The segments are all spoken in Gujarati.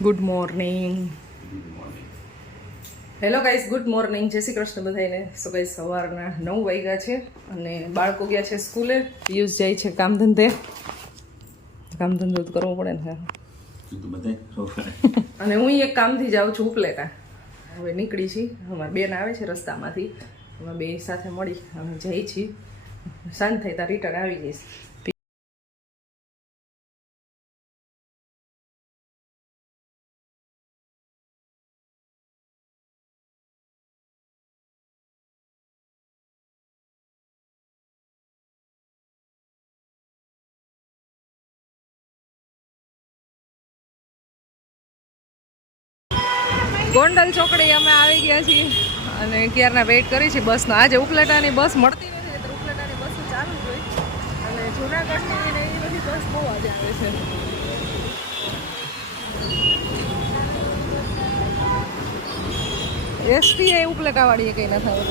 Good morning hello guys good morning Jai Shri Krishna બધાને સો ગાઈઝ સવારના નવ વાગ્યા છે અને બાળકો ગયા છે સ્કૂલે. પિયુષ જાય છે કામ ધંધે. કામ ધંધો તો કરવો પડે ને. અને હું એક કામથી જાઉં છું ઉપલેટા. હવે નીકળી છી. અમારા બેન આવે છે રસ્તામાંથી. અમે બે સાથે મળી અમે જઈ છીએ સાંજ થઈ ત્યાં રિટર્ન આવી જઈશ. ગોંડલ ચોકડી અમે આવી ગયા છીએ અને ક્યારના વેઇટ કરી છે બસનો. આજે ઉપલેટાની બસ મળતી નથી તો ઉપલેટાની બસ ચાલુ જ હોય. અને જૂનાગઢની ને એવી બધી બસ બહુ આજે આવે છે. એસટી એ ઉપલેટાવાળી કંઈ નથી થાય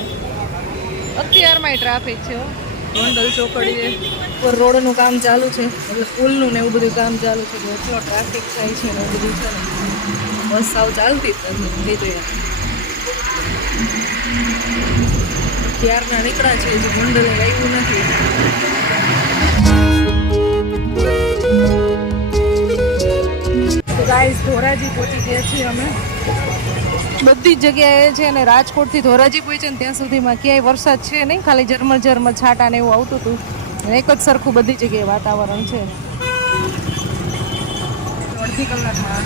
અત્યારમાં ટ્રાફિક છે. ગોંડલ ચોકડીએ ઉપર રોડનું કામ ચાલુ છે, એટલે પુલનું ને એવું બધું કામ ચાલુ છે, એટલો ટ્રાફિક થાય છે ને એવું બધું છે ને. બસ ચાલતી જ નથી યાર. ક્યારના નીકળ્યા છે હજી ગોંડલે આવ્યું નથી. તો ગાઈસ ધોરાજી પહોંચી ગયા છીએ અમે. બધી જગ્યાએ છે ને રાજકોટથી ધોરાજી પહોંચે ને ત્યાં સુધીમાં ક્યાંય વરસાદ છે નહીં, ખાલી ઝરમર ઝરમર છાંટા ને એવું આવતું હતું. અને એક જ સરખું બધી જગ્યાએ વાતાવરણ છે. અડધી કલાકમાં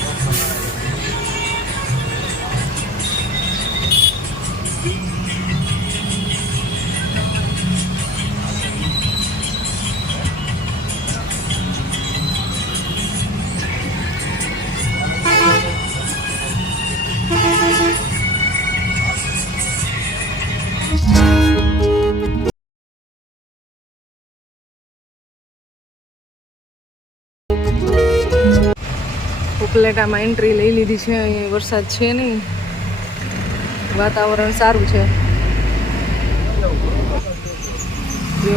ઉપલેટામાં એન્ટ્રી લઈ લીધી છે અહીં વરસાદ છે નહીં. વાતાવરણ સારું છે.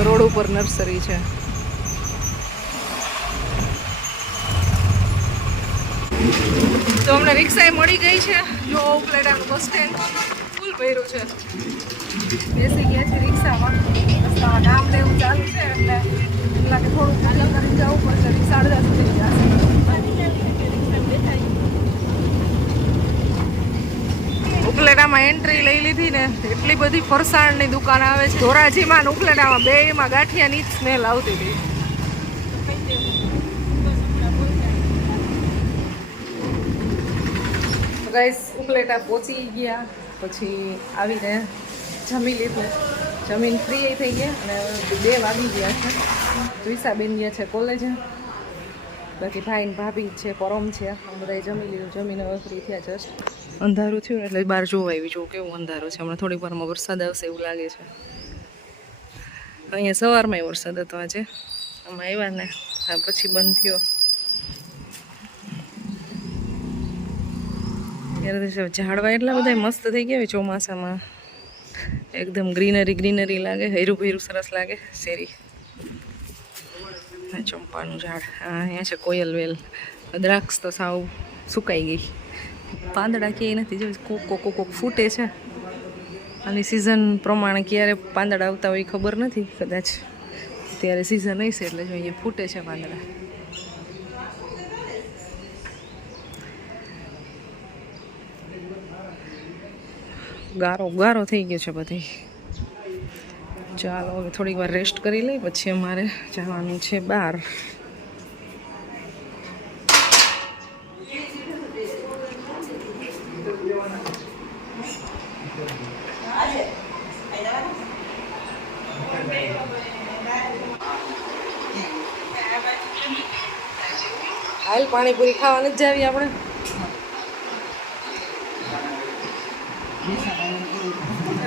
રોડ ઉપર નર્સરી છે. તો અમને રિક્ષા મળી ગઈ છે. જો ઉપલેટાનું બસ સ્ટેન્ડ ફૂલ ભર્યું છે. બેસી ગયા છે રિક્ષામાં રસ્તામાં કામ ને એવું ચાલુ છે એટલે એમ લાગે થોડુંક ચાલુ કરીને જવું પડશે રિક્ષા અડધા સુધી જશે ઉપલેટામાં એન્ટ્રી લઈ લીધી ને એટલી બધી ફરસાણની દુકાન આવે છે. ધોરાજીમાં ને બે માં ગાંઠિયાની જ સ્મેલ આવતી હતી. ગાઈસ ઉકલેટા પહોંચી ગયા. પછી આવીને જમી લીધું. જમીન ફ્રી થઈ ગયા અને બે વાગી ગયા છે. વિસાબેન ગયા છે કોલેજે બાકી ભાઈ ભાભી છે, પરમ છે. બધા જમી લીધું. જમીને ફ્રી થયા જસ્ટ અંધારું થયું એટલે બહાર જોવા આવી જોઉં કેવું અંધારું છે? હમણાં થોડીક વારમાં વરસાદ આવશે એવું લાગે છે. અહીંયા સવારમાં વરસાદ હતો આજે. આમાં આવ્યા ને, હા, પછી બંધ થયો. ઝાડવા એટલા બધા મસ્ત થઈ ગયા ચોમાસામાં. એકદમ ગ્રીનરી ગ્રીનરી લાગે, હેરું ભેરું સરસ લાગે, શેરી. ચંપાનું ઝાડ. હા, અહીંયા છે કોયલ વેલ. દ્રાક્ષ તો સાવ સુકાઈ ગઈ. પાંદડા ક્યાંય નથી, જો કોક કોક કોક ફૂટે છે. આની સિઝન પ્રમાણે ક્યારે પાંદડા આવતા હોય ખબર નથી કદાચ. ત્યારે સિઝન હશે એટલે જો અહીંયા ફૂટે છે પાંદડા. ગારો ગારો થઈ ગયો છે બધી. ચાલો, હવે થોડીક વાર રેસ્ટ કરી લઈ, પછી અમારે જવાનું છે બહાર. હાલ પાણીપુરી ખાવા જ જાવી આપણે.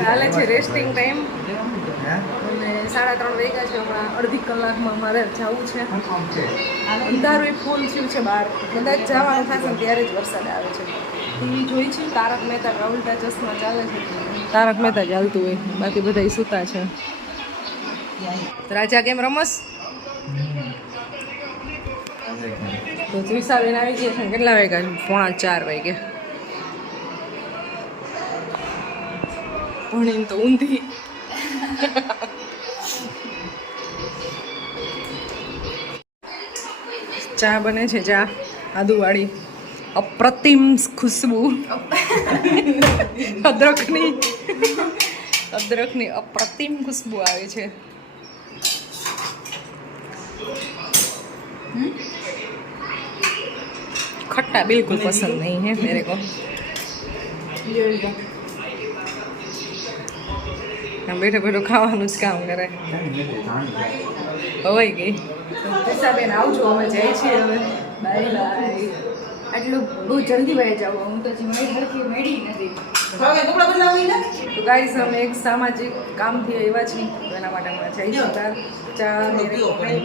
હાલે છે રેસ્ટિંગ ટાઈમ અને સાડા ત્રણ વાગ્યા છે હમણાં. અડધી કલાકમાં મારે જવું છે. અંધારું ફૂલ થયું છે બહાર. કદાચ જવાનું થશે ત્યારે જ વરસાદ આવે છે. ટીવી જોઈ છે. તારક મહેતા ઉલ્ટા ચશ્મા ચાલે છે. તારક મહેતા ચાલતું હોય. બાકી બધા સૂતા છે. રાજા કેમ રમસ? તો ત્રિસાબેન આવી ગયા છે. કેટલા વાગ્યા? પોણા ચાર વાગ્યા. ભણીને તો ઊંધી. ચા બને છે, ચા. આદુવાળી. અપ્રતિમ ખુશ્બુ અદરકની અદરકની અપ્રતિમ ખુશ્બુ આવે છે खट्टा बिल्कुल पसंद नहीं है मेरे को આમ બેઠો બેઠો ખાવાનું જ કામ કરે હોય ગઈ બેન આવજો અમે જઈએ છીએ હવે બાય બાય આટલું બહુ જલ્દી વહી જાવ હું તો હજી હરખી મેળી નથી. તો ગાઈઝ અમે એક સામાજિક કામથી એવા છીએ. એના માટે અમે જઈ ચા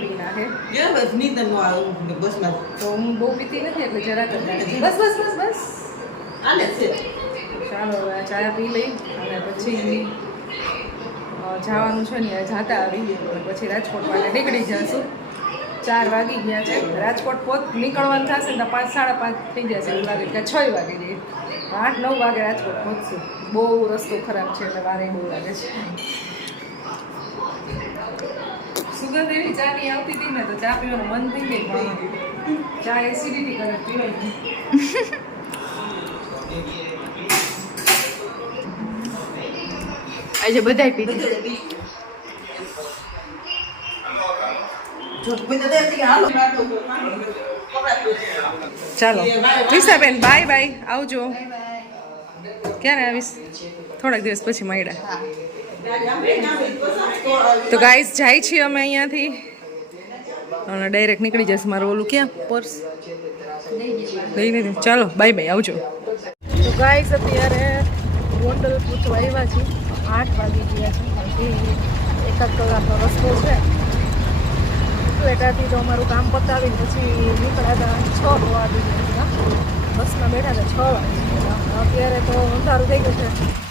પીના હે તો હું બહુ પીતી નથી એટલે જરાક બસ બસ બસ બસ. ચાલો ચા પી લઈ. અને પછી જવાનું છે ને જાતા આવી પછી રાજકોટ માટે નીકળી જશું. ચાર વાગી ગયા છે. રાજકોટ પોત નીકળવાનું થશે ને તો પાંચ સાડા પાંચ થઈ જશે એવું લાગે કે છ વાગી જઈએ. આઠ નવ વાગે રાજકોટ પહોંચશું. બહુ રસ્તો ખરાબ છે એટલે વારે બહુ લાગે છે. સુગંધ એવી ચા ની આવતી હતી ને તો ચા પીવાનું મન થઈ ગઈ પણ ચા એસિડિટી કરે પીવાય આજે બધાય પીધી ચાલો. Visaben bye bye. આવજો. ક્યારે આવીશ? થોડાક દિવસ પછી મળ્યા. તો ગાઈસ જાય છીએ અમે અહીંયાથી. અને ડાયરેક્ટ નીકળી જશે મારું ઓલું. ક્યાં? પર્સ? લઈ લીધું. ચાલો, બાય બાય, આવજો. તો ગાઈસ અત્યારે ગોંડલ પૂછવા આવ્યા છીએ. આઠ વાગી ગયા છે. એકાદ કલાકનો રસ્તો છે. એટલાથી તો અમારું કામ પતાવીને પછી નીકળ્યા હતા છ વાગી બસમાં બેઠા હતા છ વાગે અત્યારે તો અંધારું થઈ ગયું છે.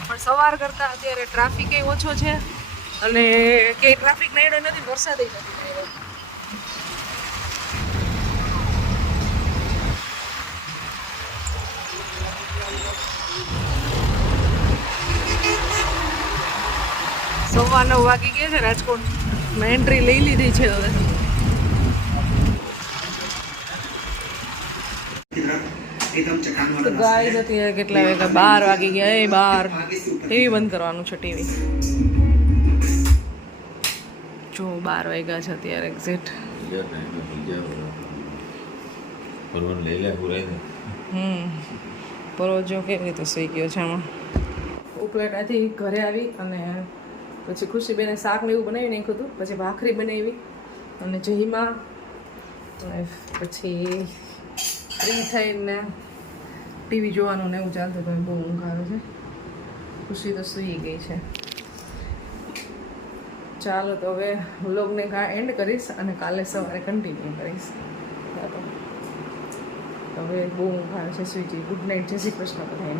પણ સવાર કરતાં અત્યારે ટ્રાફિક ઓછો છે અને કે ટ્રાફિક નડ્યો નથી, વરસાદ નથી સવા નવ વાગી ગયા છે રાજકોટ મેં એન્ટ્રી લઈ લીધી છે હવે. તો અત્યારે કેટલા વાગ્યા બાર વાગી ગયા. એ બાર. ટીવી બંધ કરવાનું છે ટીવી. જો બાર વાગ્યા છે અત્યારે એક્ઝેક્ટ હમ. હમ પરોજો કેવી રીતે સુઈ ગયો છે આમાં. ઉપલેટાથી ઘરે આવી અને પછી ખુશીબેને શાક ને એવું બનાવી નાખ્યું હતું. પછી ભાખરી બનાવી અને જહીમાં અને પછી ફ્રી થઈને ટીવી જોવાનું ને એવું ચાલતું હતું બહુ ઊંઘ આવે છે. ખુશી તો સૂઈ ગઈ છે. ચાલો તો હવે વ્લોગને એન્ડ કરીશ અને કાલે સવારે કન્ટિન્યુ કરીશ. હવે બહુ ઊંઘ આવે છે, સુઈ જઈ ગુડ નાઇટ જય શ્રી કૃષ્ણ બધાને.